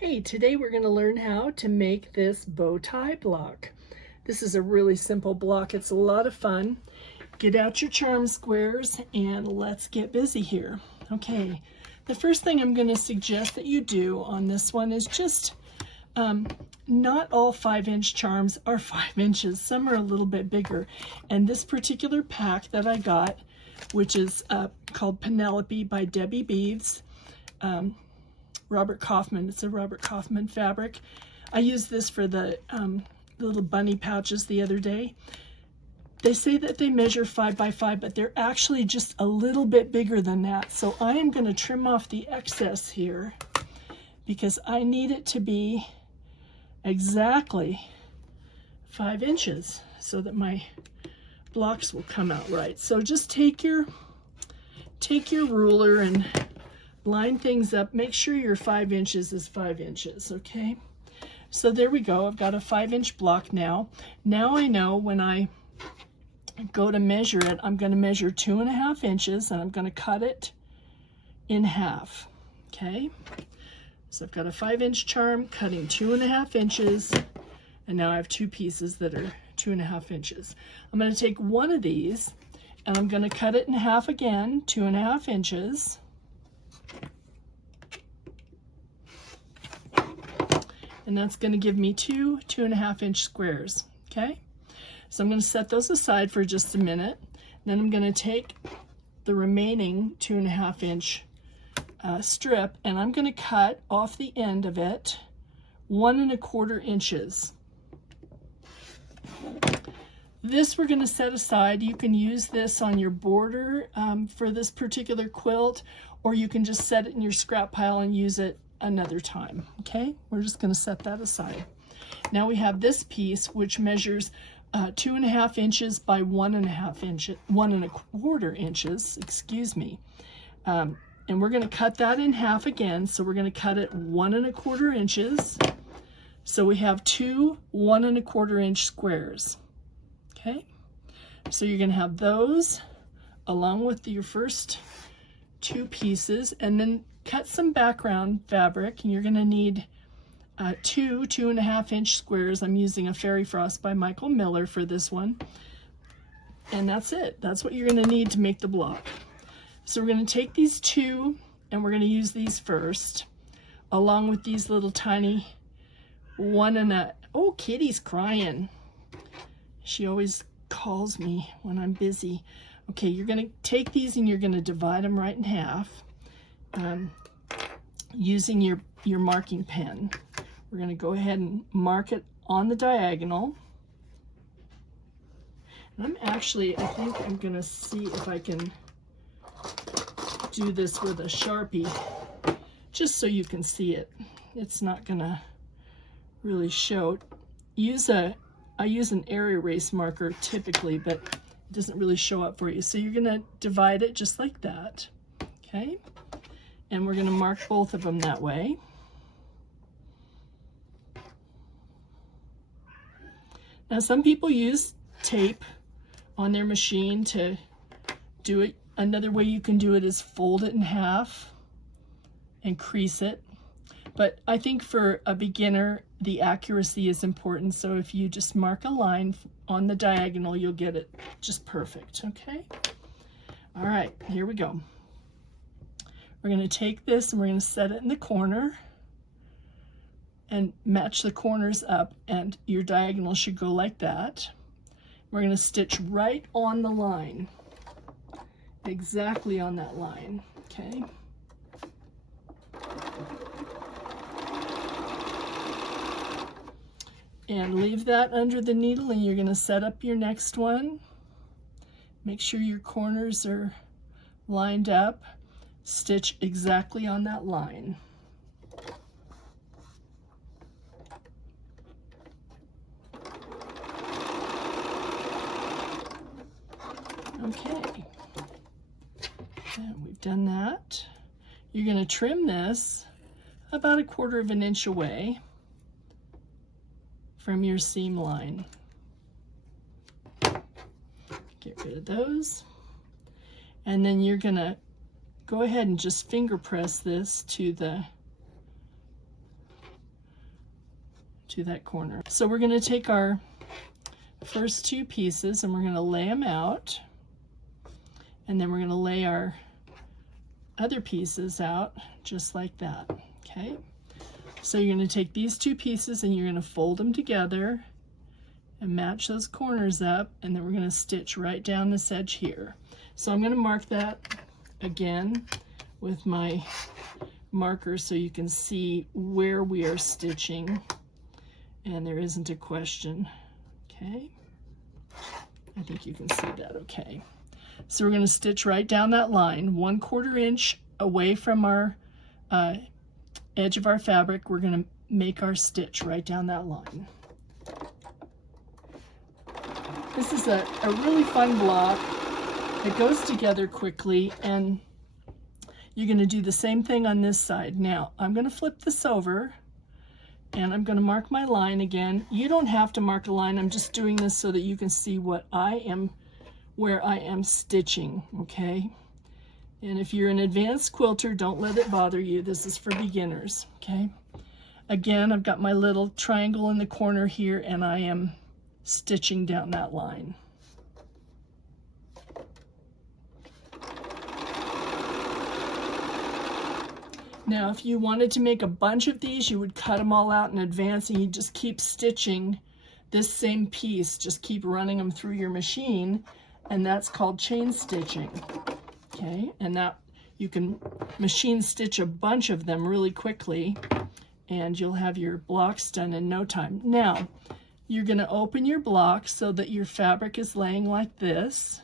Hey, today we're going to learn how to make this bow tie block. This is a really simple block. It's a lot of fun. Get out your charm squares and let's get busy here. Okay, the first thing I'm going to suggest that you do on this one is just, not all 5-inch charms are 5 inches. Some are a little bit bigger. And this particular pack that I got, which is called Penelope by Debbie Beaves, Robert Kaufman. It's a Robert Kaufman fabric. I used this for the little bunny pouches the other day. They say that they measure 5 by 5, but they're actually just a little bit bigger than that. So I am going to trim off the excess here because I need it to be exactly 5 inches so that my blocks will come out right. So just take your ruler and line things up. Make sure your 5 inches is 5 inches, okay? So there we go. I've got a 5-inch block now. Now I know when I go to measure it, I'm going to measure 2.5 inches and I'm going to cut it in half, okay? So I've got a 5-inch charm cutting 2.5 inches, and now I have two pieces that are 2.5 inches. I'm going to take one of these and I'm going to cut it in half again, 2.5 inches. And that's going to give me two 2.5-inch squares, okay? So I'm going to set those aside for just a minute. Then I'm going to take the remaining 2.5-inch strip and I'm going to cut off the end of it 1.25 inches. This we're going to set aside. You can use this on your border for this particular quilt, or you can just set it in your scrap pile and use it another time, okay? We're just going to set that aside. Now we have this piece which measures 2.5 inches by 1.25 inches, excuse me. And we're going to cut that in half again, so we're going to cut it 1.25 inches. So we have two 1.25 inch squares, okay? So you're going to have those along with your first two pieces, and then cut some background fabric, and you're going to need two 2.5-inch squares. I'm using a Fairy Frost by Michael Miller for this one, and that's it. That's what you're going to need to make the block. So we're going to take these two and we're going to use these first, along with these little tiny oh, Kitty's crying. She always calls me when I'm busy. Okay, you're going to take these and you're going to divide them right in half. Using your marking pen. We're going to go ahead and mark it on the diagonal. And I think I'm going to see if I can do this with a Sharpie, just so you can see it. It's not going to really show. I use an air erase marker typically, but it doesn't really show up for you. So you're going to divide it just like that, okay? And we're going to mark both of them that way. Now some people use tape on their machine to do it. Another way you can do it is fold it in half and crease it. But I think for a beginner, the accuracy is important. So if you just mark a line on the diagonal, you'll get it just perfect, okay? All right, here we go. We're going to take this and we're going to set it in the corner and match the corners up, and your diagonal should go like that. We're going to stitch right on the line, exactly on that line, okay? And leave that under the needle, and you're going to set up your next one. Make sure your corners are lined up. Stitch exactly on that line. Okay, and we've done that. You're going to trim this about 1/4 inch away from your seam line. Get rid of those. And then you're going to go ahead and just finger press this to the to that corner. So we're going to take our first two pieces and we're going to lay them out, and then we're going to lay our other pieces out just like that. Okay, so you're going to take these two pieces and you're going to fold them together and match those corners up, and then we're going to stitch right down this edge here. So I'm going to mark that again with my marker so you can see where we are stitching and there isn't a question. Okay, I think you can see that okay. So we're going to stitch right down that line, 1/4 inch away from our edge of our fabric. We're going to make our stitch right down that line. This is a really fun block. It goes together quickly, and you're going to do the same thing on this side. Now, I'm going to flip this over, and I'm going to mark my line again. You don't have to mark a line. I'm just doing this so that you can see where I am stitching, okay? And if you're an advanced quilter, don't let it bother you. This is for beginners, okay? Again, I've got my little triangle in the corner here, and I am stitching down that line. Now, if you wanted to make a bunch of these, you would cut them all out in advance, and you just keep stitching this same piece, just keep running them through your machine, and that's called chain stitching. Okay, and that you can machine stitch a bunch of them really quickly, and you'll have your blocks done in no time. Now, you're going to open your block so that your fabric is laying like this,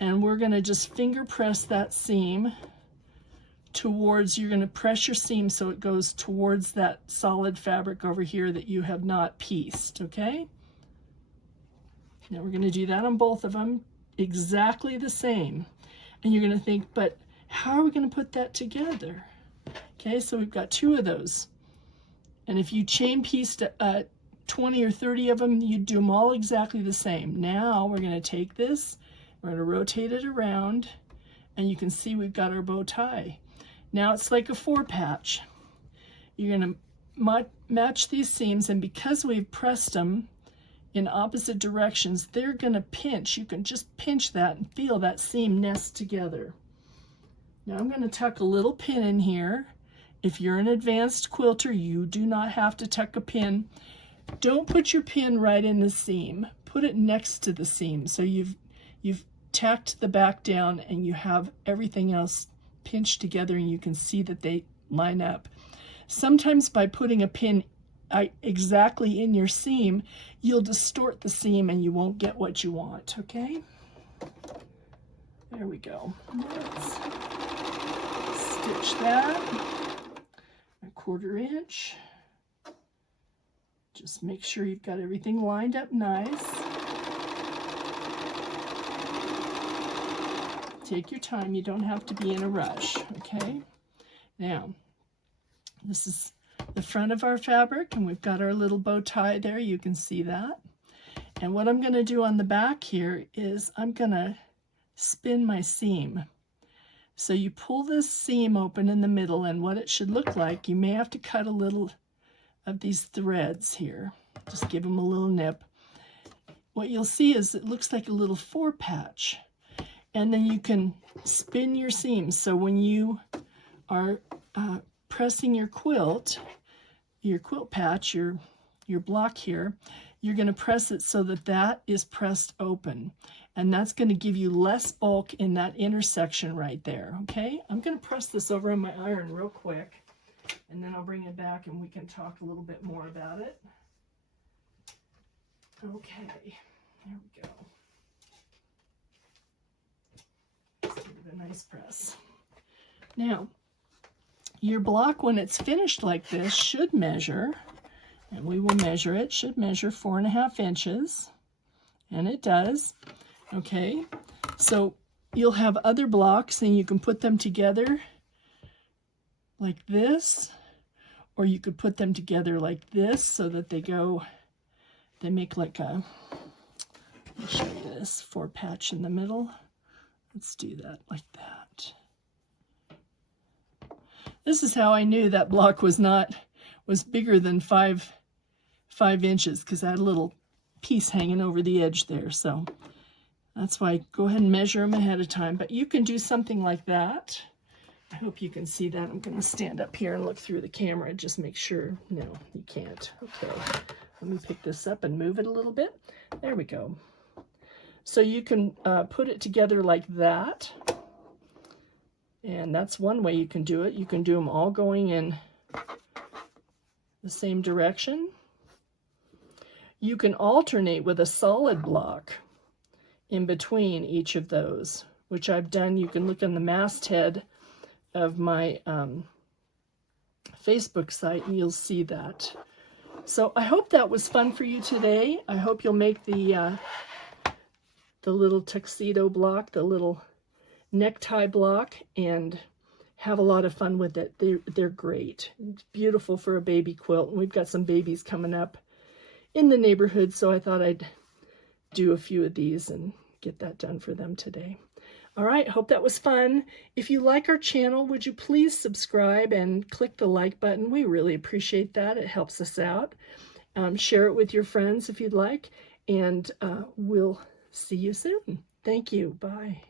and we're going to just finger press that seam towards, you're going to press your seam so it goes towards that solid fabric over here that you have not pieced, okay? Now we're going to do that on both of them, exactly the same. And you're going to think, but how are we going to put that together? Okay, so we've got two of those. And if you chain pieced 20 or 30 of them, you'd do them all exactly the same. Now we're going to take this, we're going to rotate it around, and you can see we've got our bow tie. Now it's like a 4-patch. You're going to match these seams, and because we've pressed them in opposite directions, they're going to pinch. You can just pinch that and feel that seam nest together. Now I'm going to tuck a little pin in here. If you're an advanced quilter, you do not have to tuck a pin. Don't put your pin right in the seam. Put it next to the seam. So you've tacked the back down and you have everything else pinched together, and you can see that they line up. Sometimes by putting a pin exactly in your seam, you'll distort the seam and you won't get what you want, okay? There we go. Let's stitch that 1/4 inch. Just make sure you've got everything lined up nice. Take your time, you don't have to be in a rush, okay? Now, this is the front of our fabric, and we've got our little bow tie there, you can see that. And what I'm going to do on the back here is I'm going to spin my seam. So you pull this seam open in the middle, and what it should look like, you may have to cut a little of these threads here. Just give them a little nip. What you'll see is it looks like a little 4-patch. And then you can spin your seams. So when you are pressing your quilt patch, your block here, you're going to press it so that that is pressed open. And that's going to give you less bulk in that intersection right there, okay? I'm going to press this over on my iron real quick, and then I'll bring it back and we can talk a little bit more about it. Okay, there we go. Let's give it a nice press. Now, your block, when it's finished like this, should measure, and we will measure it, should measure 4.5 inches, and it does. Okay, so you'll have other blocks and you can put them together like this, or you could put them together like this so that they make like a, let me show you this, 4-patch in the middle. Let's do that like that. This is how I knew that block was bigger than 5 5 inches because I had a little piece hanging over the edge there. So that's why go ahead and measure them ahead of time. But you can do something like that. I hope you can see that. I'm going to stand up here and look through the camera. Just make sure. No, you can't. Okay. Let me pick this up and move it a little bit. There we go. So you can put it together like that. And that's one way you can do it. You can do them all going in the same direction. You can alternate with a solid block in between each of those, which I've done. You can look on the masthead of my Facebook site and you'll see that. So I hope that was fun for you today. I hope you'll make the little tuxedo block, the little necktie block, and have a lot of fun with it. They're great. It's beautiful for a baby quilt. And we've got some babies coming up in the neighborhood, so I thought I'd do a few of these and get that done for them today. All right, hope that was fun. If you like our channel, would you please subscribe and click the like button? We really appreciate that. It helps us out. Share it with your friends if you'd like, and we'll see you soon. Thank you. Bye.